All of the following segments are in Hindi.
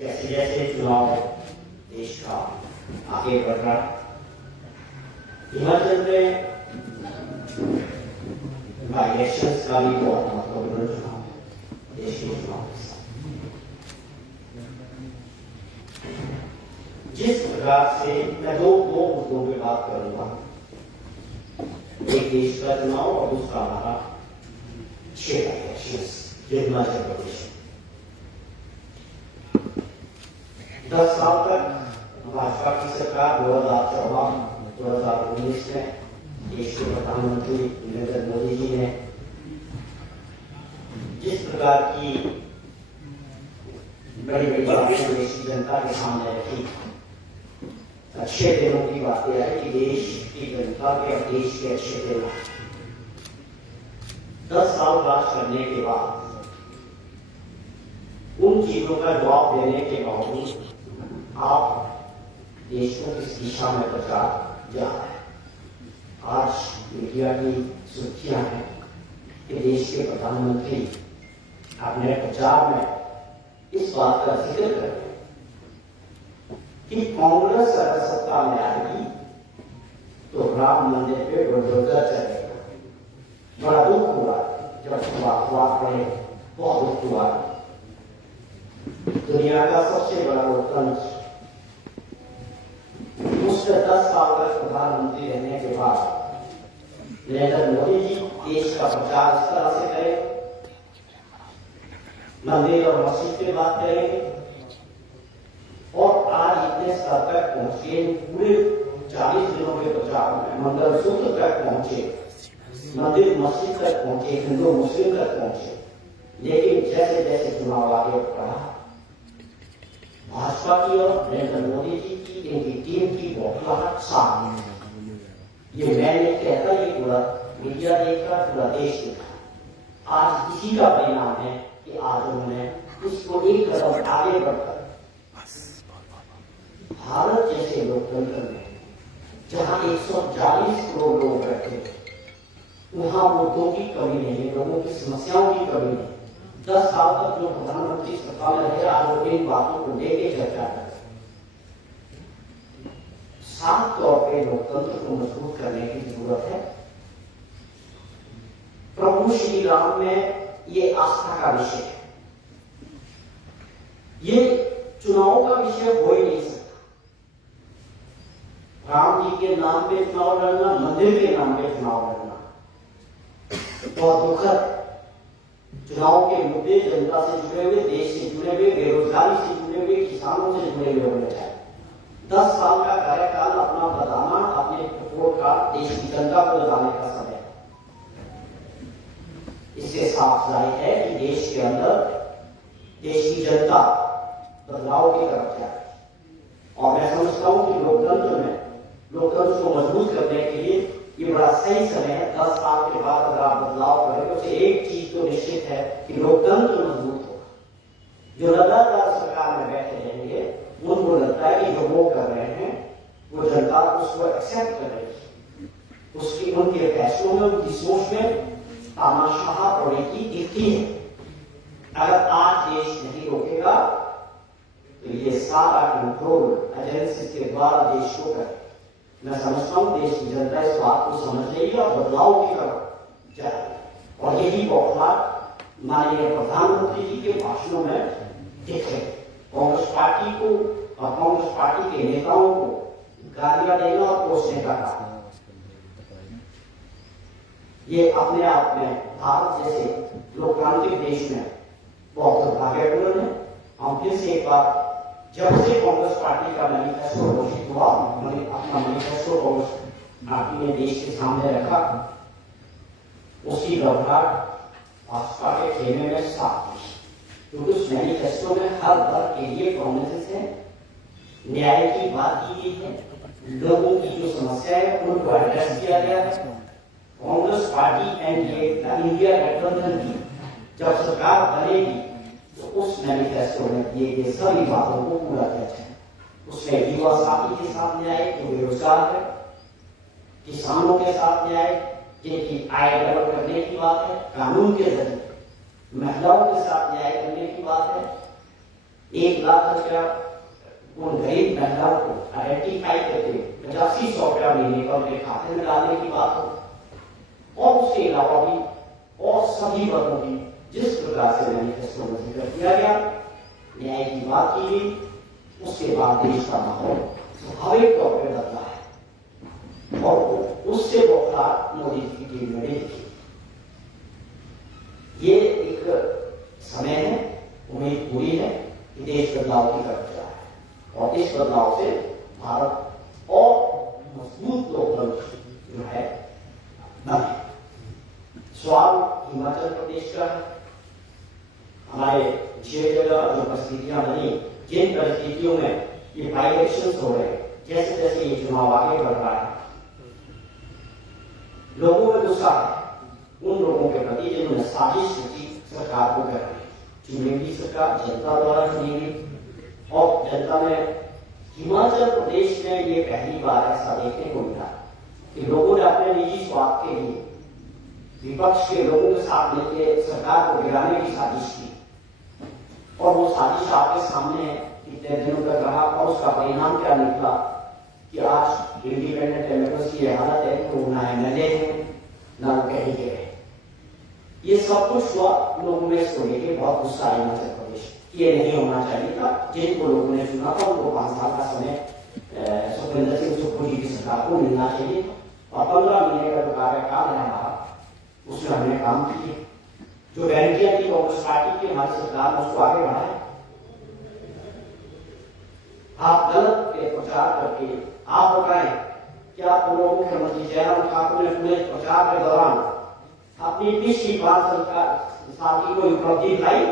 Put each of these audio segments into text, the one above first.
जैसे जैसे चुनाव देश का आगे बढ़ रहा, हिमाचल में इलेक्शंस का भी बहुत महत्वपूर्ण चुनाव है, देश के चुनाव के साथ। जिस प्रकार से मैं दो मुद्दों पे बात करूंगा, एक देश का चुनाव और दूसरा हमारा क्षेत्र इलेक्शंस हिमाचल प्रदेश। 10 साल तक भाजपा की सरकार 2014-2019 में देश के प्रधानमंत्री नरेंद्र मोदी जी ने जिस प्रकार की बड़ी बड़ी बातें देश की जनता के सामने रखी, अच्छे दिनों की बातें आई कि देश की जनता के और देश के अच्छे दिन। 10 साल राज करने के बाद उन चीजों का जवाब देने के बावजूद आप देश को किस दिशा में प्रचार जा रहा है। आज मीडिया की सुर्खियां हैं कि देश के प्रधानमंत्री अपने प्रचार में इस बात का जिक्र कर रहे हैं कि कांग्रेस अगर सत्ता में आएगी तो राम मंदिर पे बुलडोजर चलेगा। बड़ा दुख हुआ जब अखबार पढ़े, बहुत दुख हुआ। दुनिया का सबसे बड़ा लोकतंत्र उसके 10 साल तक प्रधानमंत्री रहने के बाद नरेंद्र मोदी जी देश का प्रचार इस तरह से करें, मंदिर और मस्जिद की बात करेंगे और आज इतने स्तर तक पहुंचे, पूरे 40 दिनों के प्रचार में मंगलसूत्र तक पहुंचे, मंदिर मस्जिद तक पहुंचे, हिंदू मुस्लिम तक पहुंचे। लेकिन जैसे जैसे चुनाव आगे बढ़ा, भाजपा की और नरेंद्र मोदी जी की इनकी टीम की बौखलाहट साफ। ये मैं नहीं कहता, ये पूरा मीडिया देखा, पूरा देश देखा। आज इसी का परिणाम है कि आज उन्होंने इसको एक कदम आगे बढ़कर भारत जैसे लोकतंत्र में जहां 140 करोड़ लोग रहते हैं, वहां मुद्दों की कमी नहीं, लोगों की समस्याओं की कमी नहीं। 10 साल तक जो प्रधानमंत्री सत्ता में रहे, आज वो इन बातों को लेकर चर्चा कर। साफ तौर पे लोकतंत्र को मजबूत करने की जरूरत है। प्रभु श्री राम में ये आस्था का विषय है, ये चुनाव का विषय हो ही नहीं सकता। राम जी के नाम पे चुनाव लड़ना, मंदिर के नाम पे चुनाव लड़ना बहुत दुखद। चुनाव के मुद्दे जनता से जुड़े हुए, देश से जुड़े हुए, बेरोजगारी से जुड़े हुए, किसानों से जुड़े हुए होने चाहिए। 10 साल का कार्यकाल अपना बताना, अपने रिपोर्ट का देश की जनता को बताने का समय है। इससे साफ जाहिर है कि देश के अंदर देश की जनता बदलाव की तरफ जा रही है। और मैं समझता हूं कि लोकतंत्र में लोकतंत्र को मजबूत करने के लिए ये बड़ा सही समय है। 10 साल के बाद अगर आप बदलाव करेंगे, उससे एक चीज तो निश्चित है कि लोकतंत्र मजबूत होगा। जो लगातार सरकार में बैठे रहेंगे, उनको लगता है कि जो वो कर रहे हैं वो जनता उसको एक्सेप्ट कर रही है, उसकी उनके फैसलों में, उनकी सोच में तानाशाह पड़ने की दिखती है। अगर आज देश नहीं रोकेगा तो ये सारा कंट्रोल एजेंसी के द्वारा देश को करे। मैं समझता हूं देश की जनता इस बात को समझ लेगी और बदलाव की तरफ जाएगी। और यही बौखलाहट माननीय प्रधानमंत्री जी के भाषणों में दिख रही। कांग्रेस पार्टी को और कांग्रेस पार्टी के नेताओं को गालियां देना और कोसने का काम, ये अपने आप में भारत जैसे लोकतांत्रिक देश में बहुत दुर्भाग्यपूर्ण है। हम फिर से एक बार, जब से कांग्रेस पार्टी का मैनिफेस्टो घोषित हुआ, अपना मैनिफेस्टो कांग्रेस पार्टी ने देश के सामने रखा, उसकी घबराहट भाजपा के खेमे में साफ थी। क्योंकि उस मैनिफेस्टो में हर वर्ग के लिए प्रोमिसेस है, न्याय की बात की गई है, लोगों की जो समस्या है उनको एड्रेस किया गया है। कांग्रेस पार्टी एनडीए इंडिया गठबंधन की जब सरकार बनेगी तो उस मैनिफेस्टो में दिए गए सभी बातों को पूरा किया जाए। उसमें युवा साथी के साथ न्याय, जो बेरोजगार है, किसानों के साथ न्याय, जिनकी आय डबल करने की बात है कानून के जरिए, महिलाओं के साथ न्याय करने की बात है, 1,00,000 रुपया उन गरीब महिलाओं को आइडेंटिफाई करके 8500 रुपया महीने का उनके खाते में डालने की बात हो, और उसके अलावा भी और सभी वर्गों की जिस प्रकार से मैनिफेस्टो में जिक्र किया गया, न्याय की बात की गई, उसके बाद देश का माहौल स्वाभाविक तौर पर बदला है और उससे बौखलाहट मोदी जी की टीम में देखी। ये एक समय है, उम्मीद पूरी है कि देश बदलाव की तरफ जा रहा है और इस बदलाव से भारत और मजबूत लोकतंत्र जो है बने। सवाल हिमाचल प्रदेश का है। हमारे 6 जगह जो परिस्थितियां बनी, जिन परिस्थितियों में ये बाई इलेक्शन हो रहे हैं, जैसे जैसे ये चुनाव आगे बढ़ रहा है, लोगों में गुस्सा है उन लोगों के प्रति जिन्होंने साजिश की सरकार को कर चुनी गई सरकार जनता द्वारा चुनी गई और जनता ने हिमाचल प्रदेश में ये पहली बार ऐसा देखने को मिला कि लोगों ने अपने निजी स्वार्थ के लिए विपक्ष के लोगों के साथ मिलकर सरकार को गिराने की साजिश की और वो साजिश आपके सामने है, कितने दिनों तक रहा और उसका परिणाम क्या निकला कि आज इंडिपेंडेंट डेमोक्रेसी की हालत है तो ना एमएलए है ना वो कहीं के है। ये सब कुछ हुआ, लोगों में इसको लेके बहुत गुस्सा आया हिमाचल प्रदेश, ये नहीं होना चाहिए था। जिनको लोगों ने चुना था उनको 5 साल का समय सुखविंदर सिंह सुक्खू जी की सरकार को मिलना चाहिए और 15 महीने का जो कार्यकाल रहा उसमें हमने काम किए, जो गारंटियां थी कांग्रेस पार्टी की हमारी सरकार ने उसको आगे बढ़ाया। आप गलत के प्रचार करके आप बताएं क्या पूर्व मुख्यमंत्री जयराम ठाकुर ने पूरे प्रचार के दौरान अपनी पिछली 5 साल की कोई उपलब्धि दिखाई?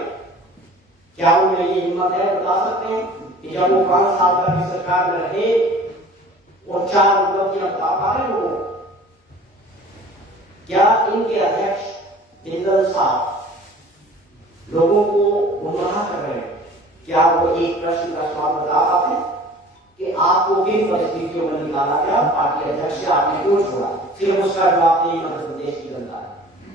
क्या उनमें ये हिम्मत है, बता सकते हैं कि जब वो 5 साल तक सरकार में रहे और 4 उपलब्धियां बता पा रहे हो? क्या इनके अध्यक्ष जिंदल साहब लोगों को गुमराह कर रहे हैं? क्या वो एक प्रश्न का जवाब बता पाते हैं कि आपको किन परिस्थितियों में निकाला गया, पार्टी अध्यक्ष से आपने क्यों छोड़ा? सिर्फ उसका जवाब नहीं मध्य प्रदेश की जनता है।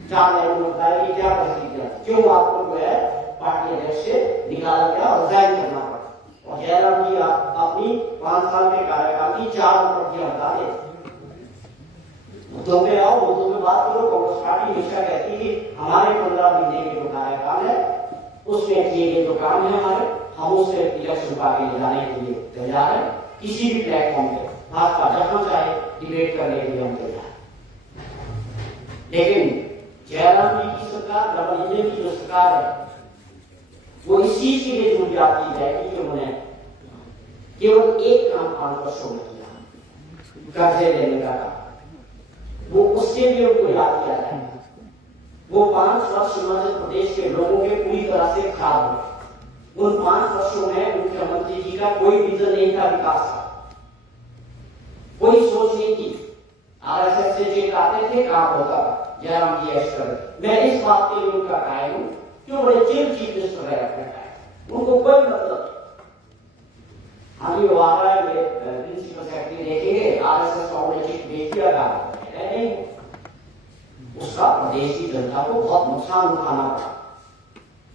4 महीने बताया कि क्या परिस्थितियां, क्यों आपको जो है पार्टी अध्यक्ष से निकाला गया और रिजाइन करना पड़ा। और जयराम जी आप अपनी 5 साल के कार्यकाल की 4 उपलब्धियां बता दें। मुद्दों पे आओ, मुद्दों पे बात करो। कांग्रेस पार्टी हमेशा कहती है हमारे 15 महीने के जो कार्यकाल है उसमें किए गए जो काम है हमारे, हम उससे इलेक्शन पार्टी ले जाने के लिए तैयार है। किसी भी प्लेटफॉर्म पे भाजपा जहां चाहे डिबेट करने के लिए हम तैयार। लेकिन जयराम जी की सरकार, डबल इंजन की जो सरकार है, वो इस चीज के लिए जुड़ जाती है कि उन्होंने केवल एक काम 5 वर्षों में किया, कर्जे लेने का काम। वो उसके लिए उनको याद किया जाए। वो 5 वर्ष हिमाचल प्रदेश के लोगों के पूरी तरह से खराब हो। उन 5 वर्षों में मुख्यमंत्री जी का कोई विजन नहीं था विकास का, कोई सोच नहीं थी। आरएसएस से चेक आते थे, काम होता था। जयराम जी एक्सपर्ट, मैं इस बात के लिए उनका कायल हूं क्यों बड़े चिल चीफ मिनिस्टर रहे अपने टाइम, उनको कोई मतलब अभी वो आ रहा है प्रिंसिपल सेक्रेटरी देखेंगे आरएसएस का उन्हें चेक भेज दिया था नहीं, उसका प्रदेश की जनता को बहुत नुकसान उठाना पड़ा।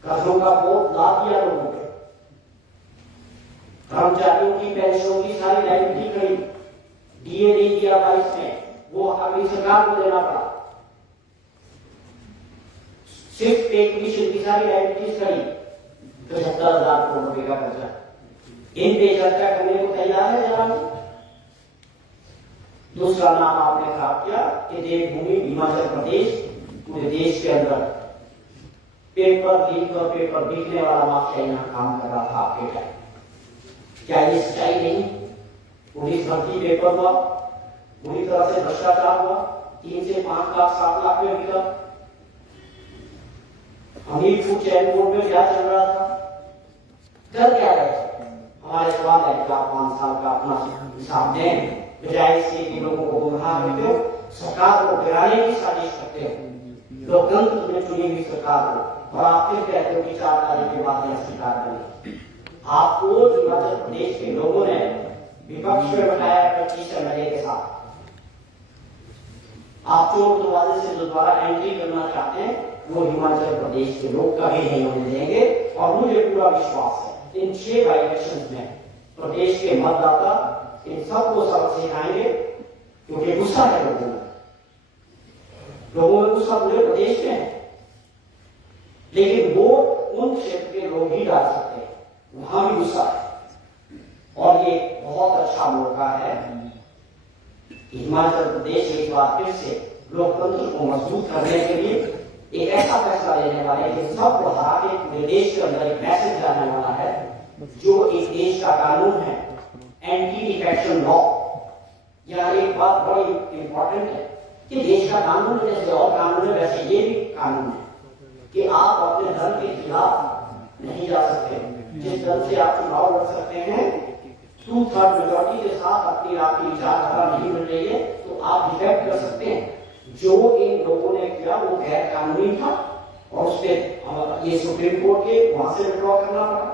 कर्जों का बोझ ला दिया लोगों पे, कर्मचारियों की पेंशनों की सारी लाइबिलिटी खड़ी, डीए नहीं दिया था इसमें, वो अगली सरकार को देना पड़ा। सिर्फ पे कमीशन की सारी लाइबिलिटीज खड़ी, 75,000 करोड़ रुपए का कर्जा। इन पे चर्चा करने को तैयार है जरा। दूसरा नाम आपने खराब किया कि देवभूमि हिमाचल प्रदेश पूरे देश के अंदर पेपर लीक और पेपर बिकने वाला माफिया यहाँ काम कर रहा था आपके टाइम। क्या ये सच्चाई नहीं? पुलिस भर्ती पेपर हुआ, पूरी तरह से भ्रष्टाचार हुआ, 3 से 5 लाख 7 लाख में बिका। अमीर फूड चैन बोर्ड में क्या चल रहा था, कर क्या रहे? हमारे सवाल है कि आप 5 साल का अपना हिसाब दें, बजाय इसके कि लोगों को गुमराह करते हो, सरकार को गिराने की साजिश करते हो, लोकतंत्र में चुनी हुई सरकार को, और आप फिर कहते हो कि 4 तारीख के बाद यह सरकार बने। आपको हिमाचल प्रदेश के लोगों ने विपक्ष में बनाया 25 एमएलए के साथ। आप चोर दरवाजे से दोबारा एंट्री करना चाहते हैं, वो हिमाचल प्रदेश के लोग कभी नहीं होने देंगे। और मुझे पूरा विश्वास है इन 6 बाई इलेक्शन में प्रदेश के मतदाता इन सबको सबक सिखाएंगे, क्योंकि गुस्सा है लोगों में गुस्सा पूरे प्रदेश में है, लेकिन वो उन क्षेत्र के लोग ही डाल सकते हैं, वहां भी गुस्सा है। और ये बहुत अच्छा मौका है कि हिमाचल प्रदेश एक बार फिर से लोकतंत्र को मजबूत करने के लिए एक ऐसा फैसला लेने वाले हैं कि सबको हरा के पूरे देश के अंदर एक मैसेज जाने वाला है, जो एक देश का कानून है, एंटी डिफेक्शन लॉ। यह एक बात बड़ी इंपॉर्टेंट है कि देश का कानून जैसे और कानून है वैसे ये भी कानून है कि आप अपने धर्म के खिलाफ नहीं जा सकते। जिस दल से आप चुनाव लड़ सकते हैं 2/3 मेजोरिटी के साथ अपनी आपकी विचारधारा नहीं मिल रही है तो आप डिफेक्ट कर सकते हैं। जो इन लोगों ने किया वो गैर कानूनी था और उसके ये सुप्रीम कोर्ट के वहां से विड्रॉ करना पड़ा,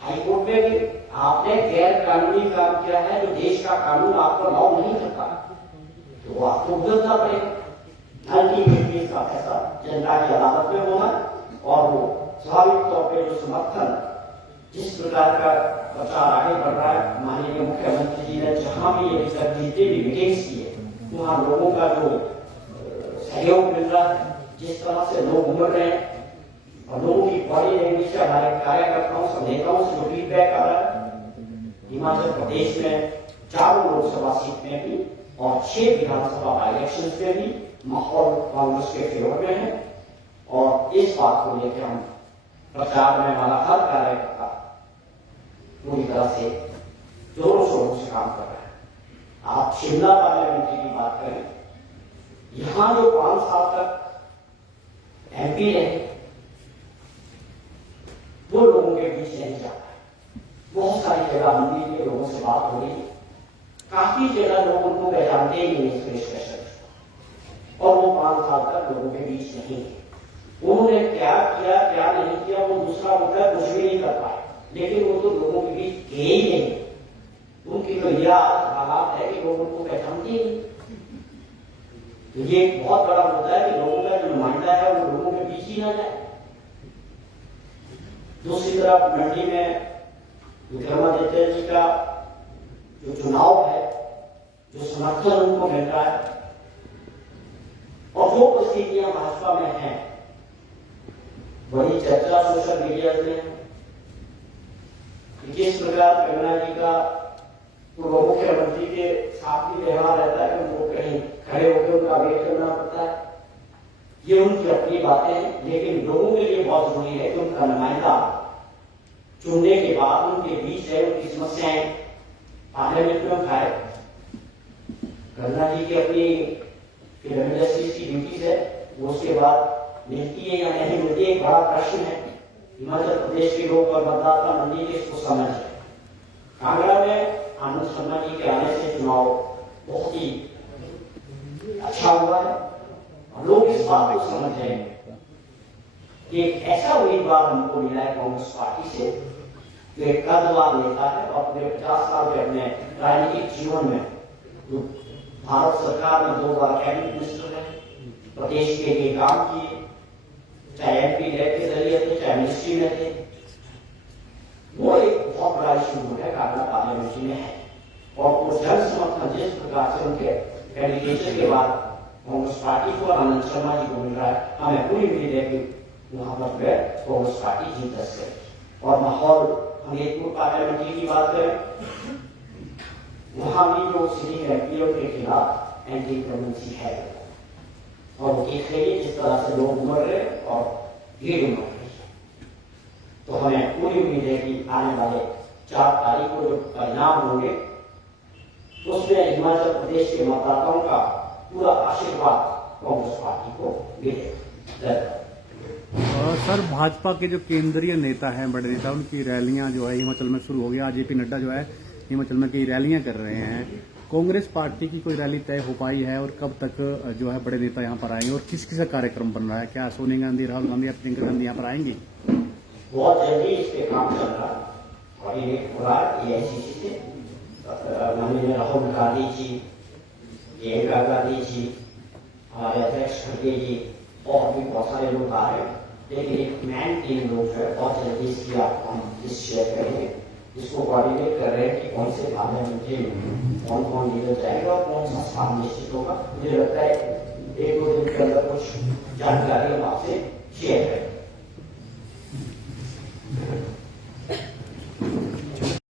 हाई कोर्ट में भी आपने गैर कानूनी काम किया है, जो देश का कानून आपको अलाउ नहीं करता तो आपको भुगतना पड़ेगा। अल्टीमेटली इसका फैसला जनता की अदालत में होना और वो स्वाभाविक तौर पर जो समर्थन जिस प्रकार का प्रचार आगे बढ़ रहा है, माननीय मुख्यमंत्री जी ने जहां भी ये जितने भी मीटिंग्स किए वहां लोगों का जो सहयोग मिल रहा है, जिस तरह से लोग उमड़ रहे हैं और लोगों की बॉडी लैंग्वेज से हमारे कार्यकर्ताओं से नेताओं से जो फीडबैक आ रहा है, हिमाचल प्रदेश में 4 लोकसभा सीट में भी और 6 विधानसभा इलेक्शन में भी माहौल कांग्रेस के फेवर में है। और इस बात को लेकर हम प्रचार में हमारा हर कार्यकर्ता पूरी तरह से जोरों शोरों से काम कर रहा है। आप शिमला पार्लियामेंट्री की बात करें, यहां जो 5 साल तक एमपी रहे वो लोगों के बीच नहीं जाता है। बहुत सारी जगह मंदिर के लोगों से बात हो रही है, काफी जगह लोग उनको पहचानते ही नहीं स्पेशल और वो 5 साल तक लोगों के बीच नहीं है। उन्होंने क्या किया क्या नहीं किया वो दूसरा मुद्दा, कुछ भी नहीं कर पाए, लेकिन वो तो लोगों के बीच गए ही नहीं। उनकी तो यह हालात है कि लोग उनको पहचानते ही नहीं। तो ये एक बहुत बड़ा मुद्दा है कि लोगों का जो नुमाइंदा है वो लोगों के बीच ही ना जाए। दूसरी तरफ मंडी में विक्रमादित्य जी का जो चुनाव है, जो समर्थन उनको मिल रहा है और जो परिस्थितियां भाजपा में हैं, बड़ी चर्चा सोशल मीडिया में किस प्रकार कंगना जी का पूर्व मुख्यमंत्री के साथ भी व्यवहार रहता है, उनको कहीं खड़े होकर उनका वेट करना पड़ता है। ये उनकी अपनी बातें हैं, लेकिन लोगों के लिए बहुत जरूरी है कि उनका नुमाइंदा चुनने के बाद उनके बीच है, उनकी समस्याएं पार्लियामेंट में उठाए। कंगना जी की अपनी जस्टिस की ड्यूटीज है, वो उसके बाद मिलती है या नहीं मिलती है एक बड़ा प्रश्न है। हिमाचल प्रदेश के लोग और मतदाता मंडी के इसको समझ है। कांगड़ा में आनंद शर्मा जी के आने से चुनाव बहुत ही अच्छा हुआ है और लोग इस बात को समझ रहे हैं कि एक ऐसा उम्मीदवार हमको मिला है कांग्रेस पार्टी से जो एक कदवार नेता है और पूरे 50 साल के अपने राजनीतिक जीवन में जो भारत सरकार में 2 बार कैबिनेट मिनिस्टर रहे, प्रदेश के लिए काम किए, चाहे एमपी लेट के जरिए थे चाहे मिनिस्ट्री में थे। वो एक बहुत बड़ा इशू है कांगड़ा पार्लियामेंट में है और वो जन समर्थन जिस प्रकार से उनके कैंडिडेट के बाद कांग्रेस पार्टी को आनंद शर्मा जी को मिल रहा है, हमें पूरी उम्मीद है कि वहां पर कांग्रेस पार्टी जीत सके। और माहौल हमीरपुर पार्लियामेंट्री की बात करें, वहां भी जो सिटिंग एमपीओ के खिलाफ एंटी इंकम्बेंसी है और वो देख रही है जिस तरह से लोग उमड़ रहे और भीड़ उमड़ रही है। तो हमें पूरी उम्मीद है कि आने वाले 4 तारीख को जो परिणाम होंगे उसमें हिमाचल प्रदेश के मतदाताओं का पूरा आशीर्वाद कांग्रेस पार्टी को मिलेगा। सर, भाजपा के जो केंद्रीय नेता हैं, बड़े नेता, उनकी रैलियां जो है हिमाचल में शुरू हो गई। आज जेपी नड्डा जो है हिमाचल में कई रैलियां कर रहे हैं। कांग्रेस पार्टी की कोई रैली तय हो पाई है और कब तक जो है बड़े नेता यहाँ पर आएंगे और किस किस का कार्यक्रम बन रहा है? क्या सोनिया गांधी, राहुल गांधी या प्रियंका गांधी यहाँ पर आएंगी? बहुत जल्दी इस पे काम चल रहा है और ये हो रहा है एआईसीसी से माननीय राहुल गांधी जी, प्रियंका गांधी जी, हमारे अध्यक्ष खड़गे जी और भी बहुत सारे लोग आ रहे हैं लेकिन एक मैन टीम लोग जो है बहुत जल्दी इसकी हम लिस्ट शेयर करेंगे, जिसको कोऑर्डिनेट कर रहे हैं कि कौन से पार्लियामेंट्री में कौन कौन लीडर जाएगा और कौन सा स्थान निश्चित होगा। मुझे लगता है 1-2 दिन के अंदर कुछ जानकारी हम आपसे शेयर करेंगे।